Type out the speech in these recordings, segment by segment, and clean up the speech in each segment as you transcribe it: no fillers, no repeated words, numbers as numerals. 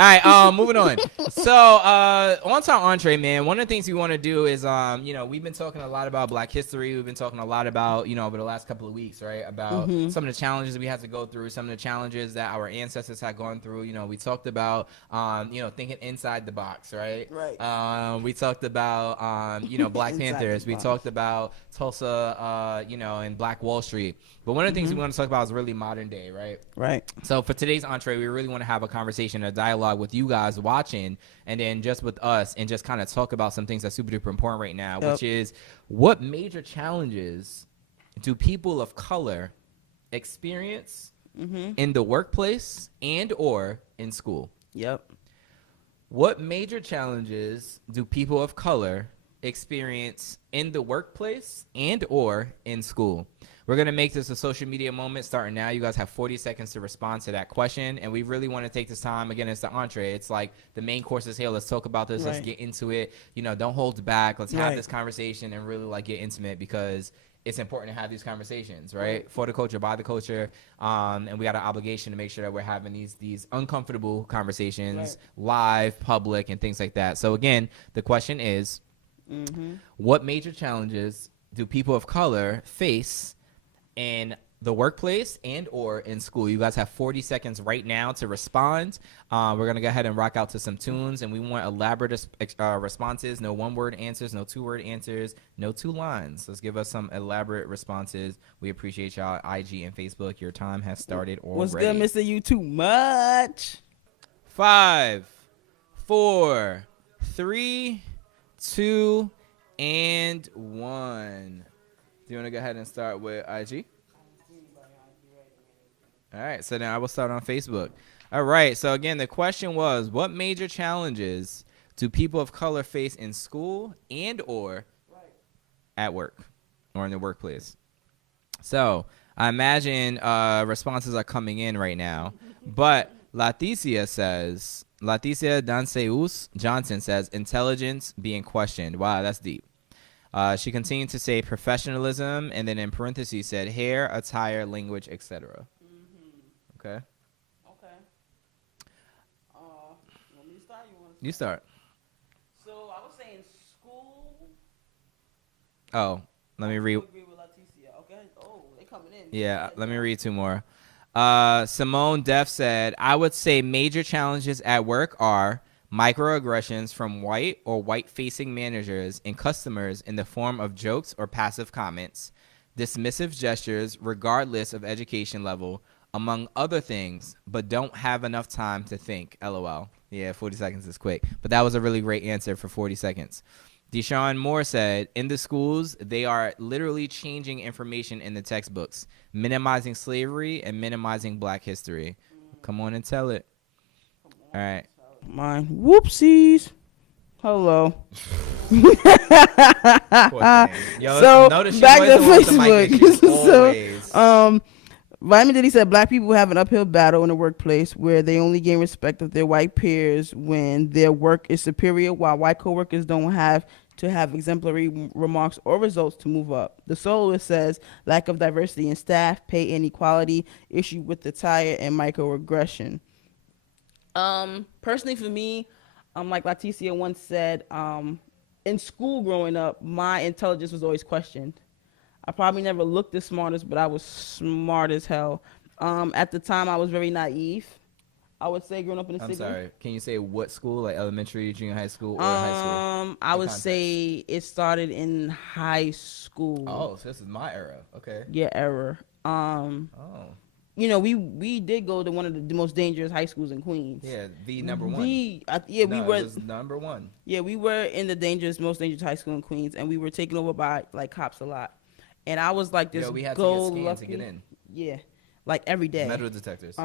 right, moving on. So, on to our entree, man. One of the things we want to do is, we've been talking a lot about Black history. We've been talking a lot about, over the last couple of weeks, right, about some of the challenges we had to go through, some of the challenges that our ancestors had gone through. We talked about, thinking inside the box, right? Right. We talked about, Black Panthers. We talked about Tulsa, and Black Wall Street. But one of the things we want to talk about is really modern day, right? Right. So for today's entree, we really want to have a conversation, a dialogue with you guys watching, and then just with us, and just kind of talk about some things that's super duper important right now, which is what major challenges do people of color experience in the workplace and or in school? Yep. What major challenges do people of color experience in the workplace and or in school? We're going to make this a social media moment starting now. You guys have 40 seconds to respond to that question. And we really want to take this time. Again, it's the entree. It's like the main course is here. Let's talk about this. Let's get into it. Don't hold back. Let's have this conversation and really get intimate, because it's important to have these conversations, right? For the culture, by the culture. And we got an obligation to make sure that we're having these uncomfortable conversations live, public, and things like that. So again, the question is, what major challenges do people of color face in the workplace and or in school? You guys have 40 seconds right now to respond. We're going to go ahead and rock out to some tunes, and we want elaborate responses. No one-word answers, no two-word answers, no two lines. Let's give us some elaborate responses. We appreciate y'all. IG and Facebook, your time has started already. What's good, Mr. You Too Much? 5, 4, 3, 2, and 1. Do you want to go ahead and start with IG? All right, so then I will start on Facebook. All right, so again, the question was, what major challenges do people of color face in school and or at work or in the workplace? So I imagine responses are coming in right now, but Leticia Danseus Johnson says intelligence being questioned. Wow, that's deep. She continued to say professionalism, and then in parentheses said hair, attire, language, etc. Okay. Okay. You want me to start? You start. So I was saying school. Oh, let me read. Agree with Leticia. Okay. Oh, they coming in. Yeah, let me read two more. Simone Def said, I would say major challenges at work are microaggressions from white or white-facing managers and customers in the form of jokes or passive comments, dismissive gestures regardless of education level, among other things, but don't have enough time to think. LOL. Yeah, 40 seconds is quick. But that was a really great answer for 40 seconds. Deshaun Moore said, in the schools, they are literally changing information in the textbooks, minimizing slavery and minimizing Black history. Come on and tell it. All right. Mine. Whoopsies. Hello. Yo, So back to Facebook. So Maine and Diddy said Black people have an uphill battle in the workplace where they only gain respect of their white peers when their work is superior, while white coworkers don't have to have exemplary remarks or results to move up. The Soloist says lack of diversity in staff, pay inequality, issue with attire, and microaggression. Personally for me, like Leticia once said, in school growing up, my intelligence was always questioned. I probably never looked the smartest, but I was smart as hell. At the time, I was very naive. I would say growing up in the city. I'm sorry. Can you say what school, like elementary, junior high school, or high school? I would say it started in high school. Oh, so this is my era. Okay. Yeah, era. We did go to one of the most dangerous high schools in Queens. Yeah, the number one. We were. It was number one. Yeah, we were in the most dangerous high school in Queens, and we were taken over by like cops a lot. And I was like this we had to get scanned to get in. Yeah, like every day. Metal detectors.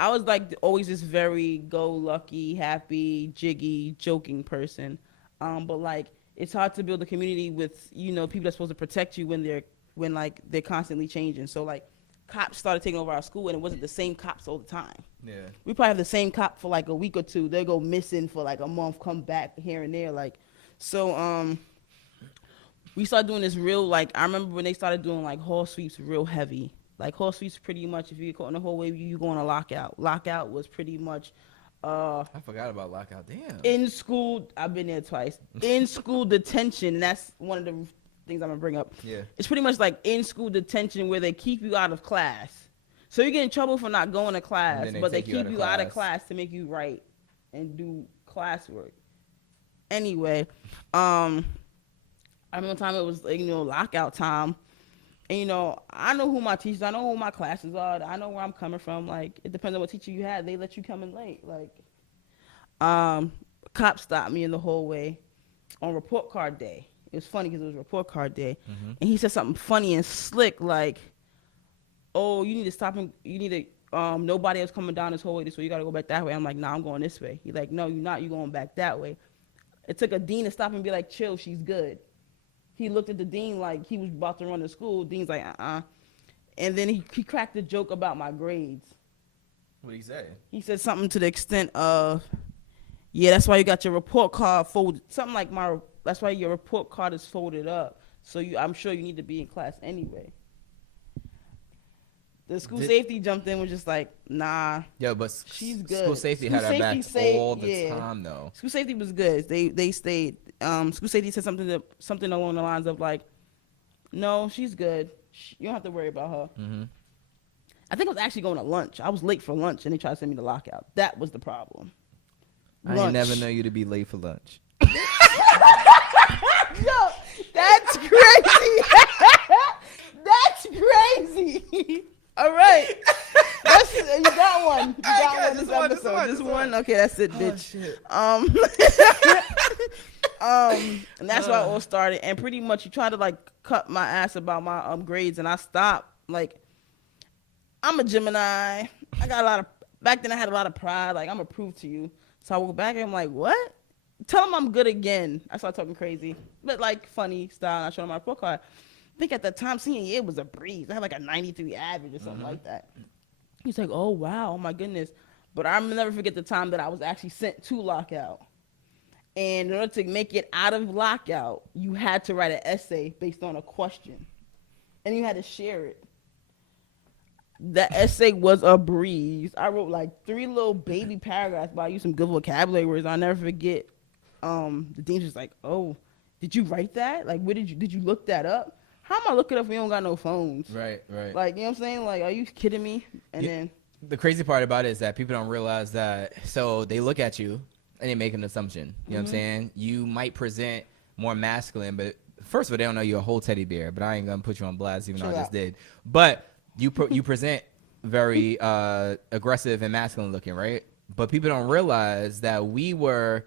I was like always this very go-lucky, happy, jiggy, joking person. But like it's hard to build a community with people that's supposed to protect you when they're constantly changing. So like cops started taking over our school, and it wasn't the same cops all the time. Yeah. We probably have the same cop for like a week or two. They go missing for like a month, come back here and there. Like so. We started doing this real, like, I remember when they started doing, like, hall sweeps real heavy. Like, hall sweeps pretty much, if you get caught in the hallway, you go on a lockout. Lockout was pretty much I forgot about lockout. Damn. In school, I've been there twice. In school detention, that's one of the things I'm gonna bring up. Yeah. It's pretty much like in school detention where they keep you out of class. So you get in trouble for not going to class, but they keep you out of class to make you write and do classwork. Anyway, I remember one time it was like, lockout time. And I know who my teachers, I know who my classes are, I know where I'm coming from. Like, it depends on what teacher you had. They let you come in late. Like, cop stopped me in the hallway on report card day. It was funny because it was report card day. Mm-hmm. And he said something funny and slick like, oh, you need to stop him. You need to, nobody else coming down this hallway, so you got to go back that way. I'm like, nah, I'm going this way. He's like, no, you're not. You're going back that way. It took a dean to stop him and be like, chill, she's good. He looked at the dean like he was about to run the school. Dean's like, And then he cracked a joke about my grades. What did he say? He said something to the extent of, yeah, that's why you got your report card folded. Something like that's why your report card is folded up. So I'm sure you need to be in class anyway. The school safety jumped in, was just like, nah. Yo, but she's good. School safety had our back all the time, though. School safety was good. They stayed. School safety said something along the lines of like, no, she's good. You don't have to worry about her. Mm-hmm. I think I was actually going to lunch. I was late for lunch, and they tried to send me to lockout. That was the problem. I ain't never know you to be late for lunch. Yo, that's crazy. That's crazy. All right. You got one. You got one this episode. This one? Okay, that's it, bitch. And that's why it all started. And pretty much you try to like cut my ass about my grades, and I stopped. Like, I'm a Gemini. Back then I had a lot of pride. Like, I'm gonna prove to you. So I woke back and I'm like, what? Tell him I'm good again. I started talking crazy, but like funny style. And I showed him my report card. I think at the time, senior year was a breeze. I had like a 93 average or something like that. He's like, oh, wow, oh my goodness. But I'll never forget the time that I was actually sent to lockout. And in order to make it out of lockout, you had to write an essay based on a question. And you had to share it. The essay was a breeze. I wrote like 3 little baby paragraphs, but I used some good vocabulary words. I'll never forget. The dean was like, oh, did you write that? Like, where did you look that up? How am I looking up if we don't got no phones? Right. Like, you know what I'm saying? Like, are you kidding me? And then the crazy part about it is that people don't realize that. So they look at you and they make an assumption. You know what I'm saying? You might present more masculine, but first of all, they don't know you're a whole teddy bear. But I ain't gonna put you on blast, even though I just did. But you present very aggressive and masculine looking, right? But people don't realize that we were,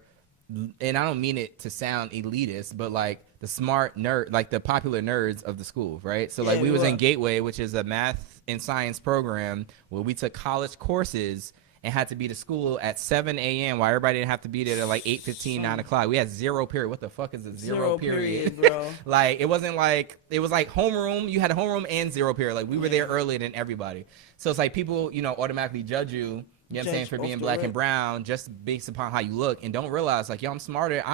and I don't mean it to sound elitist, but like the smart nerd, like the popular nerds of the school, right? So like we was in Gateway, which is a math and science program where we took college courses and had to be to school at 7 a.m. while everybody didn't have to be there at like 8:15, 9 o'clock. We had 0 period. What the fuck is a zero period? Bro. Like, it wasn't like, it was like homeroom. You had a homeroom and 0 period. Like, we were there earlier than everybody. So it's like people, automatically judge you. You know what I'm saying, for being black and brown just based upon how you look, and don't realize like, yo, I'm smarter.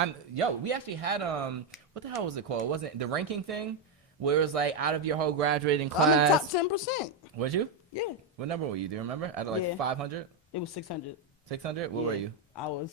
We actually had what the hell was it called? Wasn't it the ranking thing where it was like out of your whole graduating class? I'm in top 10%. Was you? Yeah. What number were you? Do you remember? Out of like 500? It was 600. 600? What were you? I was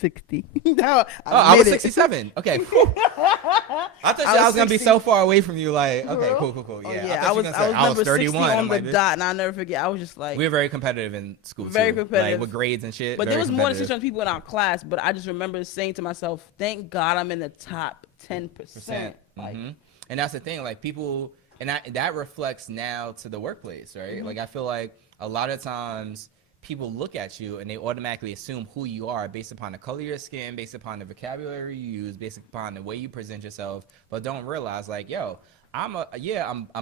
60. No, I was 67. Okay. I thought I was gonna be so far away from you. Like, okay, cool. Yeah, I was number 31 on the dot, and I'll never forget. I was just like, we were very competitive in school. Very too. competitive, like with grades and shit. But there was more than 600 people in our class. But I just remember saying to myself, "Thank God I'm in the top 10%." Like, and that's the thing. Like people, and that reflects now to the workplace, right? Like I feel like a lot of times people look at you and they automatically assume who you are based upon the color of your skin, based upon the vocabulary you use, based upon the way you present yourself, but don't realize like, yo, I'm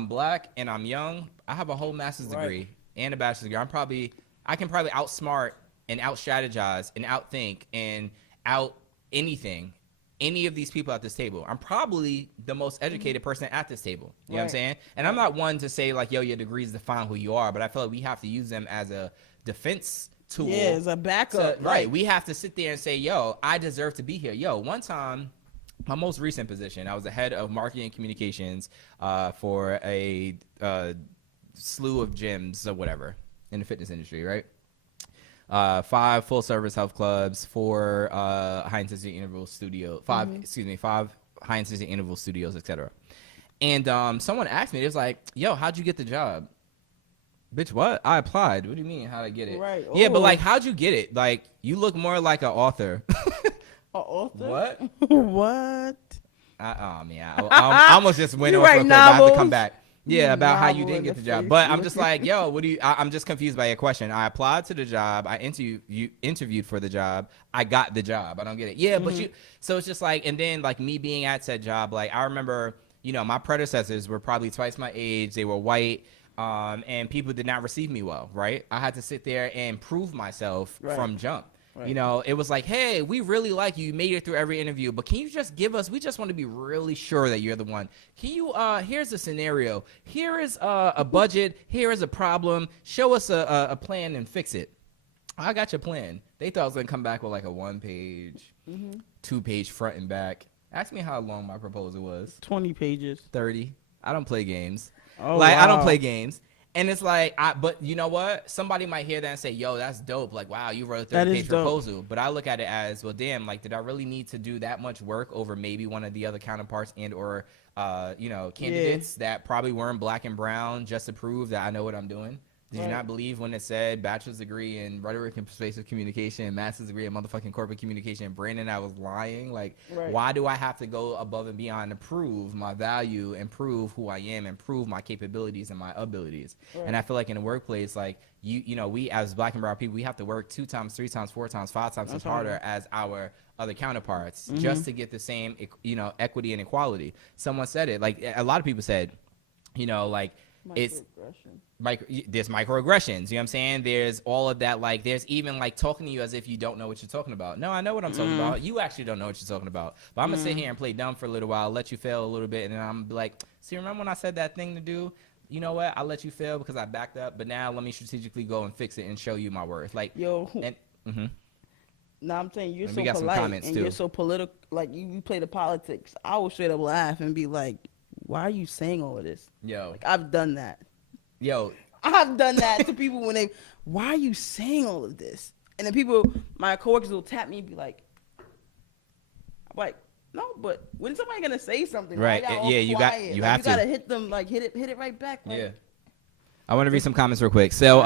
black and I'm young. I have a whole master's degree and a bachelor's degree. I can probably outsmart and out strategize and outthink and out anything, any of these people at this table. I'm probably the most educated person at this table. You know what I'm saying? And I'm not one to say like, yo, your degrees define who you are, but I feel like we have to use them as a defense tool. Yeah, as a backup. Right. We have to sit there and say, yo, I deserve to be here. Yo, one time, my most recent position, I was the head of marketing and communications for a slew of gyms or whatever in the fitness industry, right? 5 full service health clubs, 4 high intensity interval studios, 5 5 high intensity interval studios, etc. And someone asked me, it was like, yo, how'd you get the job? Bitch, what? I applied. What do you mean, how'd I get it? Right. Yeah, but like, how'd you get it? Like, you look more like an author. An author? What? What? Oh, man. I almost just went over real quick. I have to come back. Yeah, about how you didn't get the job. But I'm just like, yo, what do you, I'm just confused by your question. I applied to the job. I interviewed for the job. I got the job. I don't get it. Yeah, but so it's just like, and then like me being at said job, like I remember, you know, my predecessors were probably twice my age. They were white. And people did not receive me well, right? I had to sit there and prove myself from jump. Right. You know, it was like, hey, we really like you. You made it through every interview, but can you just give us, we just want to be really sure that you're the one. Can you, here's a scenario. Here is a budget. Here is a problem. Show us a plan and fix it. I got your plan. They thought I was going to come back with like a 1-page, 2-page front and back. Ask me how long my proposal was. 20 pages. 30. I don't play games. Oh, like, wow. I don't play games. And it's like, but you know what? Somebody might hear that and say, yo, that's dope. Like, wow, you wrote a 30-page proposal. But I look at it as, well, damn, like, did I really need to do that much work over maybe one of the other counterparts and or, you know, candidates that probably weren't black and brown just to prove that I know what I'm doing? Did you not believe when it said bachelor's degree in rhetoric and persuasive communication and master's degree in motherfucking corporate communication? Brandon, I was lying. Like, why do I have to go above and beyond to prove my value and prove who I am and prove my capabilities and my abilities? And I feel like in the workplace, like, you know, we as black and brown people, we have to work 2 times, 3 times, 4 times, 5 times as harder as our other counterparts just to get the same, you know, equity and equality. Someone said it, like, a lot of people said, you know, like, it's there's microaggressions, you know what I'm saying? There's all of that, like there's even like talking to you as if you don't know what you're talking about. No, I know what I'm talking about. You actually don't know what you're talking about. But I'm gonna sit here and play dumb for a little while, let you fail a little bit, and then I'm like, see, remember when I said that thing to do? You know what? I let you fail because I backed up, but now let me strategically go and fix it and show you my worth. Like, yo, and now I'm saying you're so polite and you're so political. Like you play the politics. I will straight up laugh and be like, why are you saying all of this? Yo, like, I've done that. Yo, I've done that to people when they, why are you saying all of this? And then people, my coworkers will tap me and be like, no, but when somebody gonna say something, right? Yeah, you have to. You gotta hit them, like hit it right back. Like, yeah. I want to read some comments real quick. So,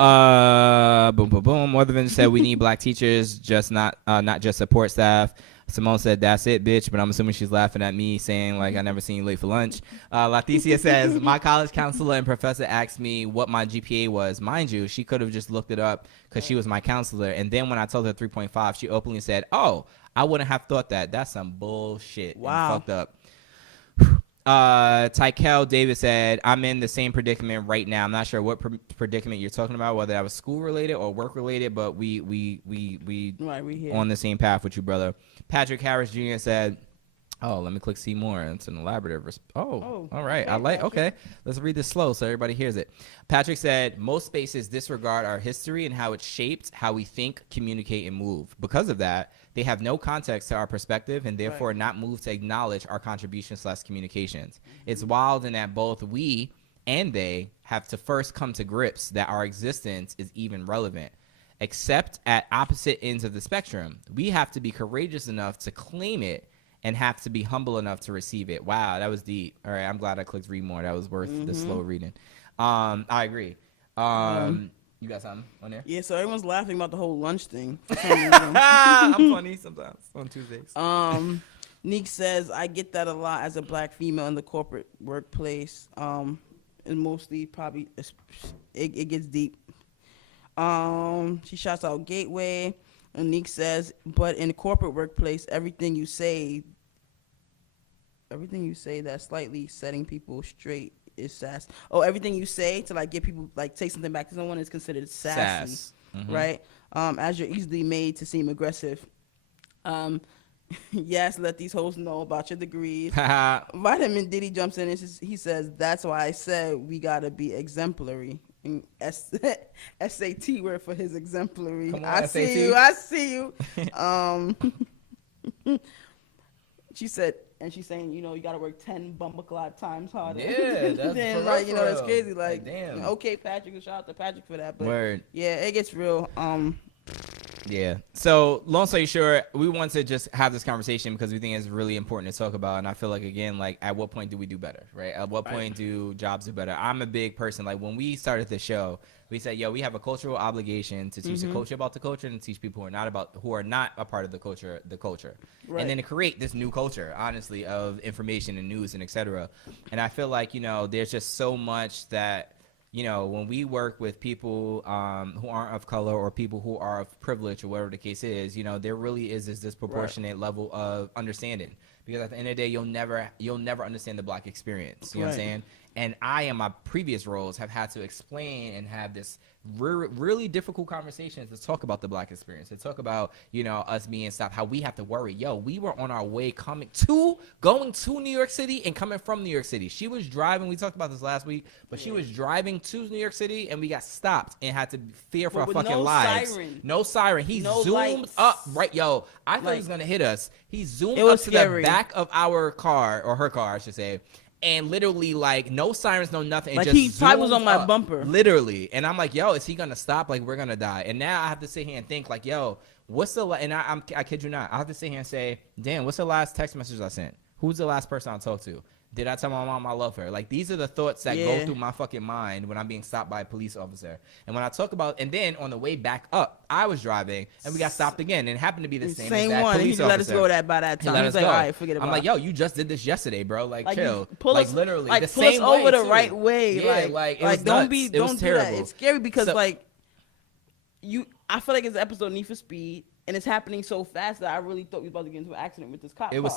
boom, boom, boom. Morthaven said we need black teachers, just not just support staff. Simone said, that's it, bitch. But I'm assuming she's laughing at me saying, like, I never seen you late for lunch. Leticia says, my college counselor and professor asked me what my GPA was. Mind you, she could have just looked it up because she was my counselor. And then when I told her 3.5, she openly said, oh, I wouldn't have thought that. That's some bullshit. Wow. And fucked up. Tykel David said, I'm in the same predicament right now. I'm not sure what predicament you're talking about, whether that was school related or work related, but we on the same path with you, brother. Patrick Harris Jr. said, oh, let me click see more. It's an elaborative all right. Okay. Let's read this slow so everybody hears it. Patrick said, most spaces disregard our history and how it shaped how we think, communicate, and move. Because of that, they have no context to our perspective and therefore not moved to acknowledge our contributions/communications. It's wild in that both we and they have to first come to grips that our existence is even relevant. Except at opposite ends of the spectrum, we have to be courageous enough to claim it and have to be humble enough to receive it. Wow, that was deep. All right, I'm glad I clicked read more. That was worth the slow reading. I agree. You got something on there? Yeah, so everyone's laughing about the whole lunch thing. I'm funny sometimes on Tuesdays. Neek says, I get that a lot as a black female in the corporate workplace. And mostly probably, it gets deep. She shouts out Gateway. And Neek says, but in the corporate workplace, everything you say that's slightly setting people straight is sass. Oh, everything you say to like get people like take something back to someone is considered sassy, right? As you're easily made to seem aggressive. Yes, let these hoes know about your degrees. Vitamin Diddy jumps in and he says, that's why I said we gotta be exemplary. SAT word for his exemplary. Come on, I SAT. see you. She said, and she's saying, you know, you got to work 10 bumbleclad times harder. Yeah, that's then, like, you know, that's crazy. Like, damn. Okay, Patrick, shout out to Patrick for that. But Word. Yeah, it gets real. Yeah. So, long story short, we want to just have this conversation because we think it's really important to talk about. And I feel like, again, like, at what point do we do better, right? At what point do jobs do better? I'm a big person. Like, when we started the show, we said, yo, we have a cultural obligation to teach the culture about the culture and teach people who are not a part of the culture. Right. And then to create this new culture, honestly, of information and news and et cetera. And I feel like, there's just so much that, when we work with people who aren't of color or people who are of privilege or whatever the case is, there really is this disproportionate level of understanding. Because at the end of the day, you'll never understand the Black experience. You know what I'm saying? And I, in my previous roles, have had to explain and have this really difficult conversations to talk about the Black experience, to talk about, us being stopped, how we have to worry. Yo, we were on our way going to New York City and coming from New York City. She was driving. We talked about this last week, but she was driving to New York City and we got stopped and had to fear for our fucking lives. No siren. He zoomed lights. Up. Right, yo. I thought he was going to hit us. He zoomed up to the back of our car, or her car, I should say. And literally, like, no sirens, no nothing. Like, he probably was on my bumper. Literally. And I'm like, yo, is he going to stop? Like, we're going to die. And now I have to sit here and think, like, yo, what's the... And I kid you not. I have to sit here and say, damn, what's the last text message I sent? Who's the last person I talked to? Did I tell my mom I love her? Like, these are the thoughts that go through my fucking mind when I'm being stopped by a police officer. And when I talk about... And then on the way back up, I was driving, and we got stopped again. And it happened to be the same one. Police He let us go by that time. He was like, all right, forget about it. I'm like, yo, you just did this yesterday, bro. Like chill. Literally. Like, the pull same us over the too. right way. Yeah, like it was don't nuts. do that. It's scary because, I feel like it's an episode Need for Speed, and it's happening so fast that I really thought we were about to get into an accident with this cop car. It was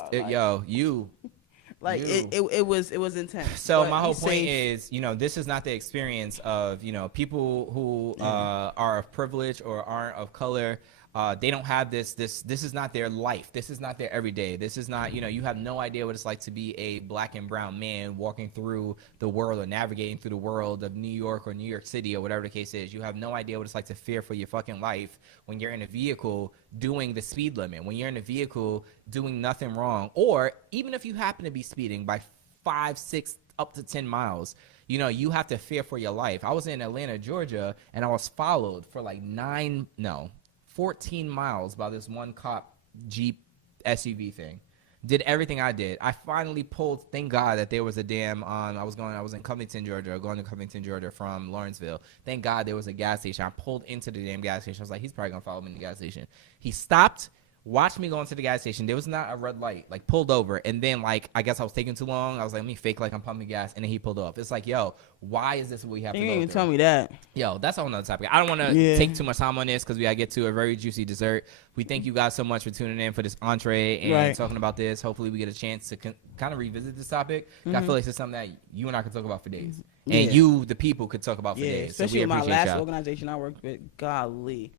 intense. So my whole point is, this is not the experience of, people who are of privilege or aren't of color. They don't have this is not their life. This is not their everyday. This is not, you have no idea what it's like to be a Black and brown man walking through the world or navigating through the world of New York or New York City or whatever the case is. You have no idea what it's like to fear for your fucking life when you're in a vehicle doing the speed limit, when you're in a vehicle doing nothing wrong, or even if you happen to be speeding by 5, 6, up to 10 miles, you have to fear for your life. I was in Atlanta, Georgia, and I was followed for like 14 miles by this one cop Jeep SUV thing. Did everything I did. I finally pulled, thank God that there was a damn, I was in Covington, Georgia, going to Covington, Georgia from Lawrenceville. Thank God there was a gas station. I pulled into the damn gas station. I was like, he's probably going to follow me in the gas station. He stopped, watched me go into the gas station. There was not a red light, like pulled over. And then like, I guess I was taking too long. I was like, let me fake like I'm pumping gas. And then he pulled off. It's like, yo, why is this what we have to go through? You didn't even tell me that. Yo, that's a whole nother topic. I don't want to take too much time on this because we got to get to a very juicy dessert. We thank you guys so much for tuning in for this entree and talking about this. Hopefully we get a chance to kind of revisit this topic. I feel like it's something that you and I could talk about for days. And you, the people, could talk about for days. Especially so we my appreciate last y'all. organization I worked with. Golly.